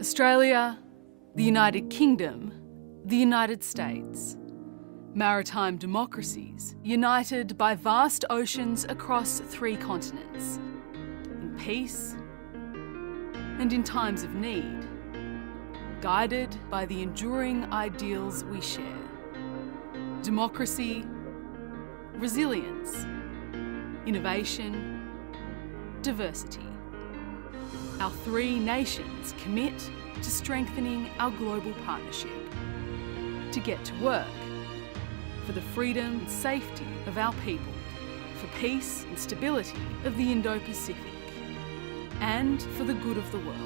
Australia, the United Kingdom, the United States. Maritime democracies united by vast oceans across 3 continents, in peace and in times of need, guided by the enduring ideals we share: democracy, resilience, innovation, diversity. Our 3 nations commit to strengthening our global partnership, to get to work, for the freedom and safety of our people, for peace and stability of the Indo-Pacific, and for the good of the world.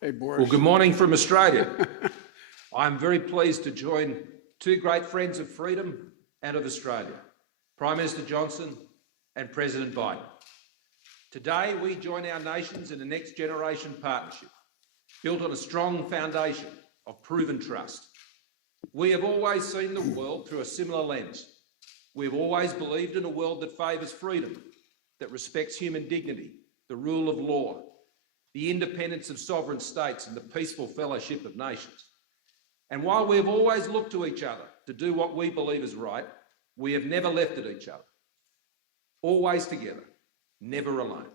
Hey, Boris. Well, good morning from Australia. I'm very pleased to join 2 great friends of freedom and of Australia, Prime Minister Johnson and President Biden. Today, we join our nations in a next generation partnership built on a strong foundation of proven trust. We have always seen the world through a similar lens. We've always believed in a world that favours freedom, that respects human dignity, the rule of law, the independence of sovereign states and the peaceful fellowship of nations. And while we have always looked to each other to do what we believe is right, we have never left at each other. Always together, never alone.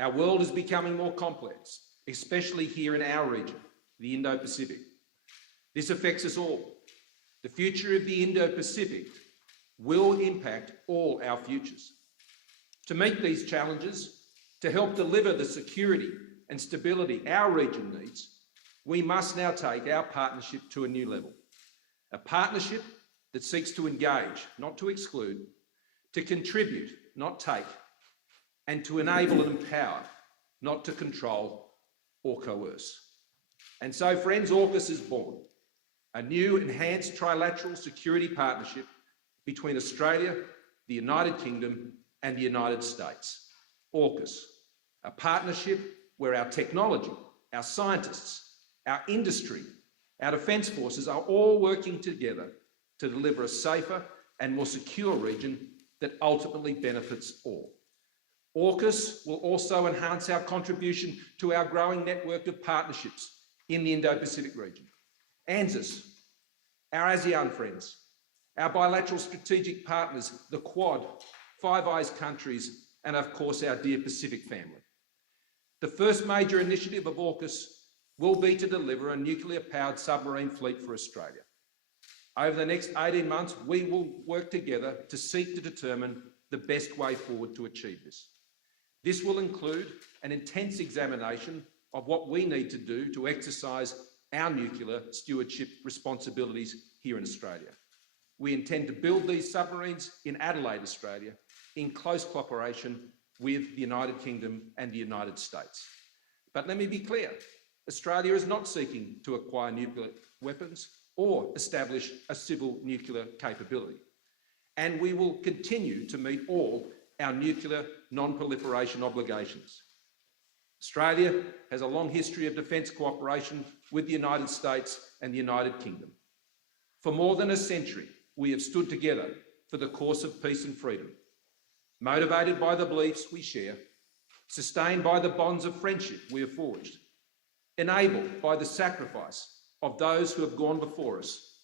Our world is becoming more complex, especially here in our region, the Indo-Pacific. This affects us all. The future of the Indo-Pacific will impact all our futures. To meet these challenges, to help deliver the security and stability our region needs, we must now take our partnership to a new level. A partnership that seeks to engage, not to exclude, to contribute, not take, and to enable and empower, not to control or coerce. And so, friends, AUKUS is born, a new enhanced trilateral security partnership between Australia, the United Kingdom, and the United States. AUKUS, a partnership where our technology, our scientists, our industry, our defence forces are all working together to deliver a safer and more secure region that ultimately benefits all. AUKUS will also enhance our contribution to our growing network of partnerships in the Indo-Pacific region. ANZUS, our ASEAN friends, our bilateral strategic partners, the Quad, Five Eyes countries, and of course our dear Pacific family. The first major initiative of AUKUS will be to deliver a nuclear-powered submarine fleet for Australia. Over the next 18 months, we will work together to seek to determine the best way forward to achieve this. This will include an intense examination of what we need to do to exercise our nuclear stewardship responsibilities here in Australia. We intend to build these submarines in Adelaide, Australia, in close cooperation with the United Kingdom and the United States. But let me be clear, Australia is not seeking to acquire nuclear weapons or establish a civil nuclear capability. And we will continue to meet all our nuclear non-proliferation obligations. Australia has a long history of defence cooperation with the United States and the United Kingdom. For more than a century, we have stood together for the cause of peace and freedom, motivated by the beliefs we share, sustained by the bonds of friendship we have forged, enabled by the sacrifice of those who have gone before us,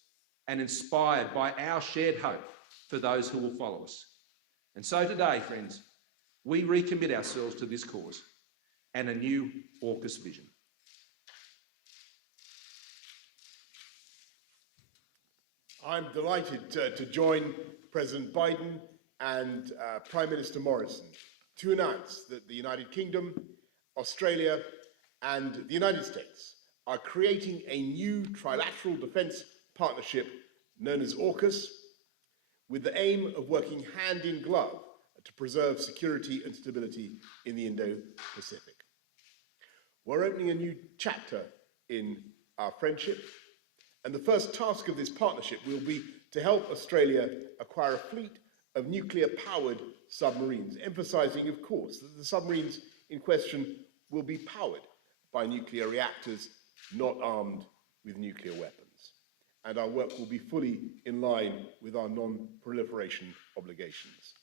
and inspired by our shared hope for those who will follow us. And so today, friends, we recommit ourselves to this cause and a new AUKUS vision. I'm delighted to join President Biden and Prime Minister Morrison to announce that the United Kingdom, Australia, and the United States are creating a new trilateral defence partnership known as AUKUS, with the aim of working hand in glove to preserve security and stability in the Indo-Pacific. We're opening a new chapter in our friendship, and the first task of this partnership will be to help Australia acquire a fleet of nuclear-powered submarines, emphasizing, of course, that the submarines in question will be powered by nuclear reactors, not armed with nuclear weapons. And our work will be fully in line with our non-proliferation obligations.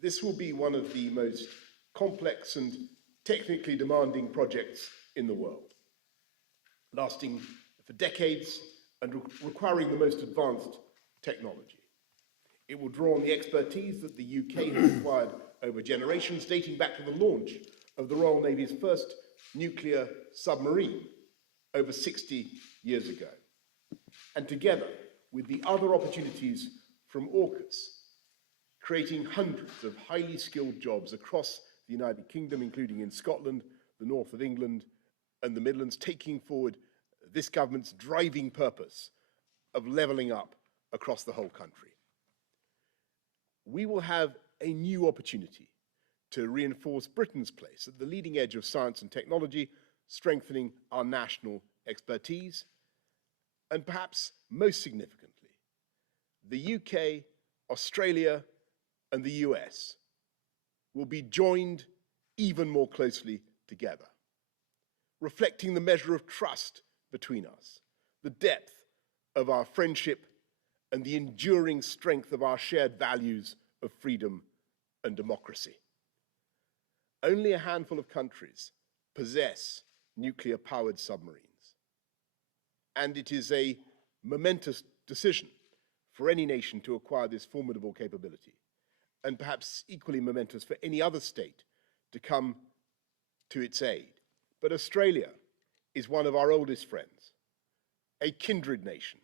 This will be one of the most complex and technically demanding projects in the world, lasting for decades and requiring the most advanced technology. It will draw on the expertise that the UK has acquired over generations, dating back to the launch of the Royal Navy's first nuclear submarine over 60 years ago. And together with the other opportunities from AUKUS, creating hundreds of highly skilled jobs across the United Kingdom, including in Scotland, the north of England, and the Midlands, taking forward this government's driving purpose of levelling up across the whole country. We will have a new opportunity to reinforce Britain's place at the leading edge of science and technology, strengthening our national expertise, and perhaps most significantly, the UK, Australia, and the US will be joined even more closely together, reflecting the measure of trust between us, the depth of our friendship, and the enduring strength of our shared values of freedom and democracy. Only a handful of countries possess nuclear-powered submarines, and it is a momentous decision for any nation to acquire this formidable capability, and perhaps equally momentous for any other state to come to its aid. But Australia is one of our oldest friends, a kindred nation,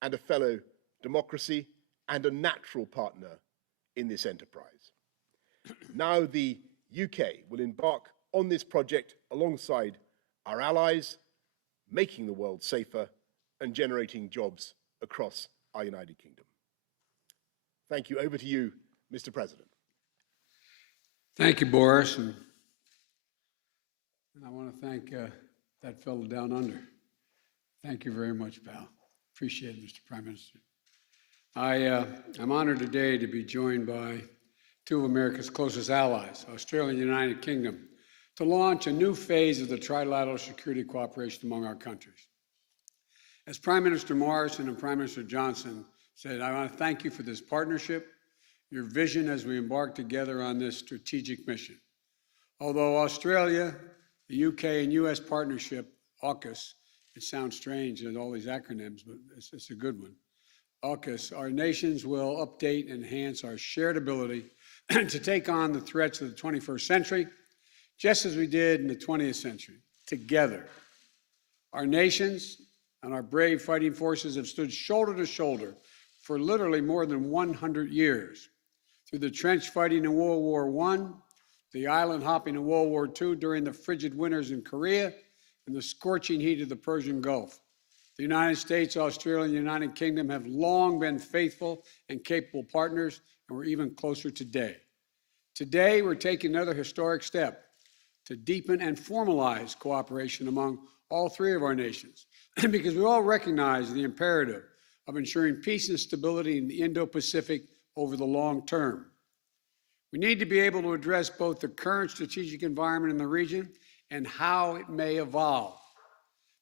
and a fellow democracy, and a natural partner in this enterprise. Now the UK will embark on this project alongside our allies, making the world safer and generating jobs across our United Kingdom. Thank you. Over to you, Mr. President. Thank you, Boris. And I want to thank that fellow down under. Thank you very much, pal. Appreciate it, Mr. Prime Minister. I'm honored today to be joined by two of America's closest allies, Australia and the United Kingdom, to launch a new phase of the trilateral security cooperation among our countries. As Prime Minister Morrison and Prime Minister Johnson said, I want to thank you for this partnership, your vision as we embark together on this strategic mission. Although Australia, the UK, and US partnership, AUKUS, it sounds strange and all these acronyms, but it's a good one. AUKUS, our nations will update and enhance our shared ability to take on the threats of the 21st century, just as we did in the 20th century, together. Our nations and our brave fighting forces have stood shoulder to shoulder for literally more than 100 years, through the trench fighting in World War I, the island hopping in World War II during the frigid winters in Korea, and the scorching heat of the Persian Gulf. The United States, Australia, and the United Kingdom have long been faithful and capable partners, and we're even closer today. Today, we're taking another historic step to deepen and formalize cooperation among all three of our nations, because we all recognize the imperative of ensuring peace and stability in the Indo-Pacific over the long term. We need to be able to address both the current strategic environment in the region and how it may evolve,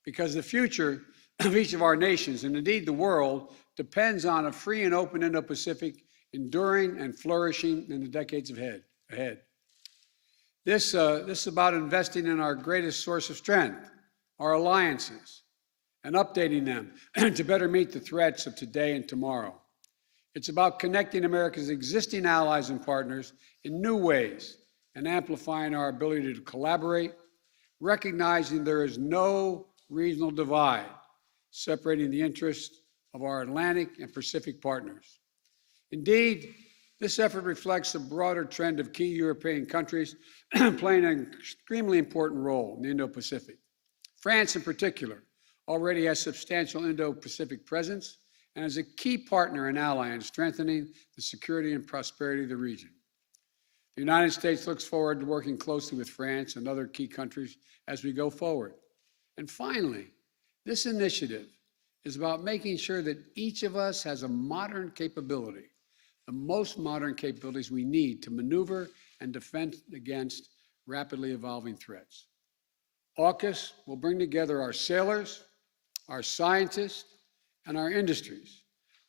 because the future of each of our nations, and indeed the world, depends on a free and open Indo-Pacific enduring and flourishing in the decades ahead. This is about investing in our greatest source of strength, our alliances, and updating them to better meet the threats of today and tomorrow. It's about connecting America's existing allies and partners in new ways and amplifying our ability to collaborate, recognizing there is no regional divide separating the interests of our Atlantic and Pacific partners. Indeed, this effort reflects a broader trend of key European countries playing an extremely important role in the Indo-Pacific. France, in particular, already has substantial Indo-Pacific presence and is a key partner and ally in strengthening the security and prosperity of the region. The United States looks forward to working closely with France and other key countries as we go forward. And finally, this initiative is about making sure that each of us has a modern capability the most modern capabilities we need to maneuver and defend against rapidly evolving threats. AUKUS will bring together our sailors, our scientists, and our industries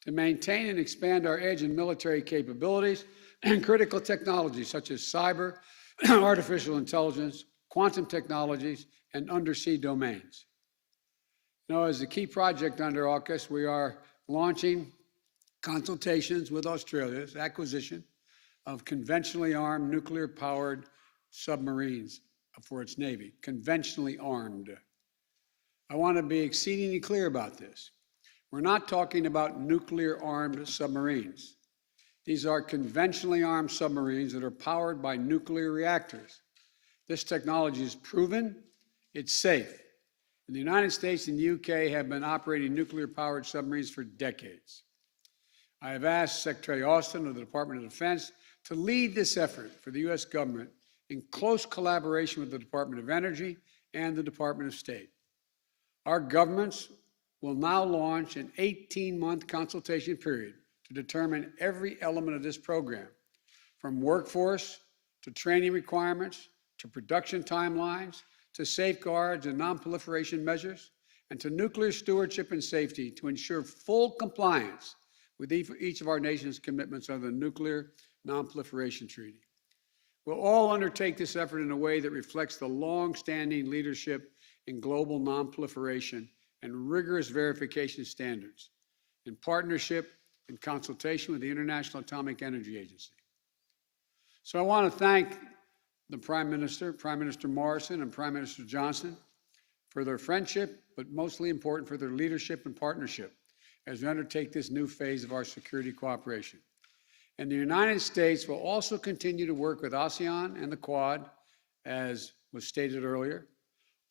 to maintain and expand our edge in military capabilities and critical technologies such as cyber, artificial intelligence, quantum technologies, and undersea domains. Now, as a key project under AUKUS, we are launching consultations with Australia's acquisition of conventionally armed nuclear-powered submarines for its Navy, conventionally armed. I want to be exceedingly clear about this. We're not talking about nuclear-armed submarines. These are conventionally armed submarines that are powered by nuclear reactors. This technology is proven, it's safe. And the United States and the UK have been operating nuclear-powered submarines for decades. I have asked Secretary Austin of the Department of Defense to lead this effort for the U.S. government in close collaboration with the Department of Energy and the Department of State. Our governments will now launch an 18-month consultation period to determine every element of this program, from workforce to training requirements, to production timelines, to safeguards and non-proliferation measures, and to nuclear stewardship and safety to ensure full compliance with each of our nation's commitments under the Nuclear Non-Proliferation Treaty. We'll all undertake this effort in a way that reflects the long-standing leadership in global non-proliferation and rigorous verification standards, in partnership and consultation with the International Atomic Energy Agency. So I want to thank the Prime Minister Morrison and Prime Minister Johnson for their friendship, but mostly important for their leadership and partnership as we undertake this new phase of our security cooperation. And the United States will also continue to work with ASEAN and the Quad, as was stated earlier,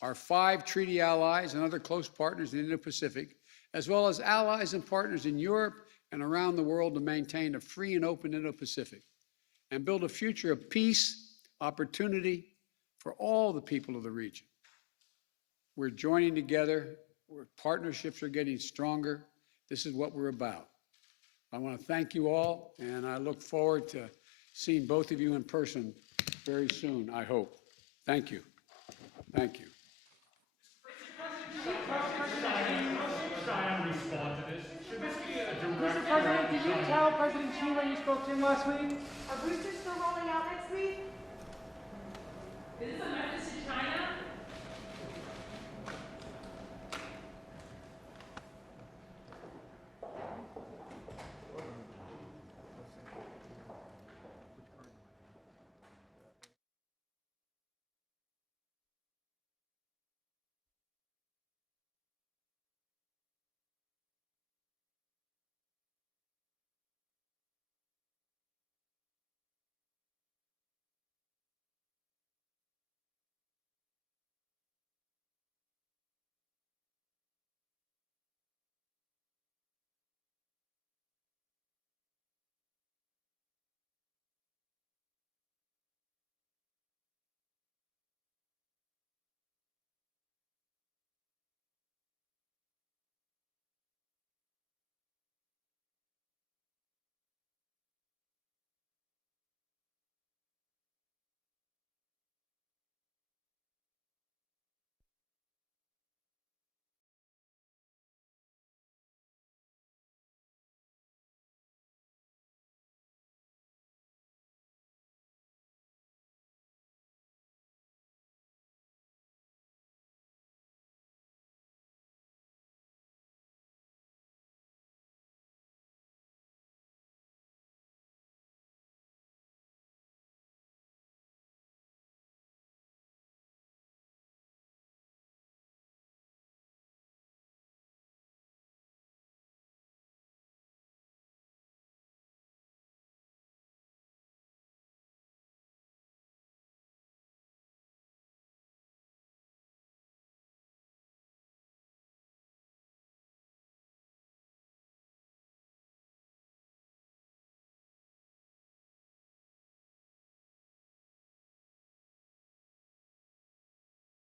our 5 treaty allies and other close partners in the Indo-Pacific, as well as allies and partners in Europe and around the world to maintain a free and open Indo-Pacific and build a future of peace, opportunity for all the people of the region. We're joining together, our partnerships are getting stronger. This is what we're about. I want to thank you all, and I look forward to seeing both of you in person very soon, I hope. Thank you. Thank you. Mr. President, did you tell President Xi when you spoke to him last week? Are boosters still rolling out next week?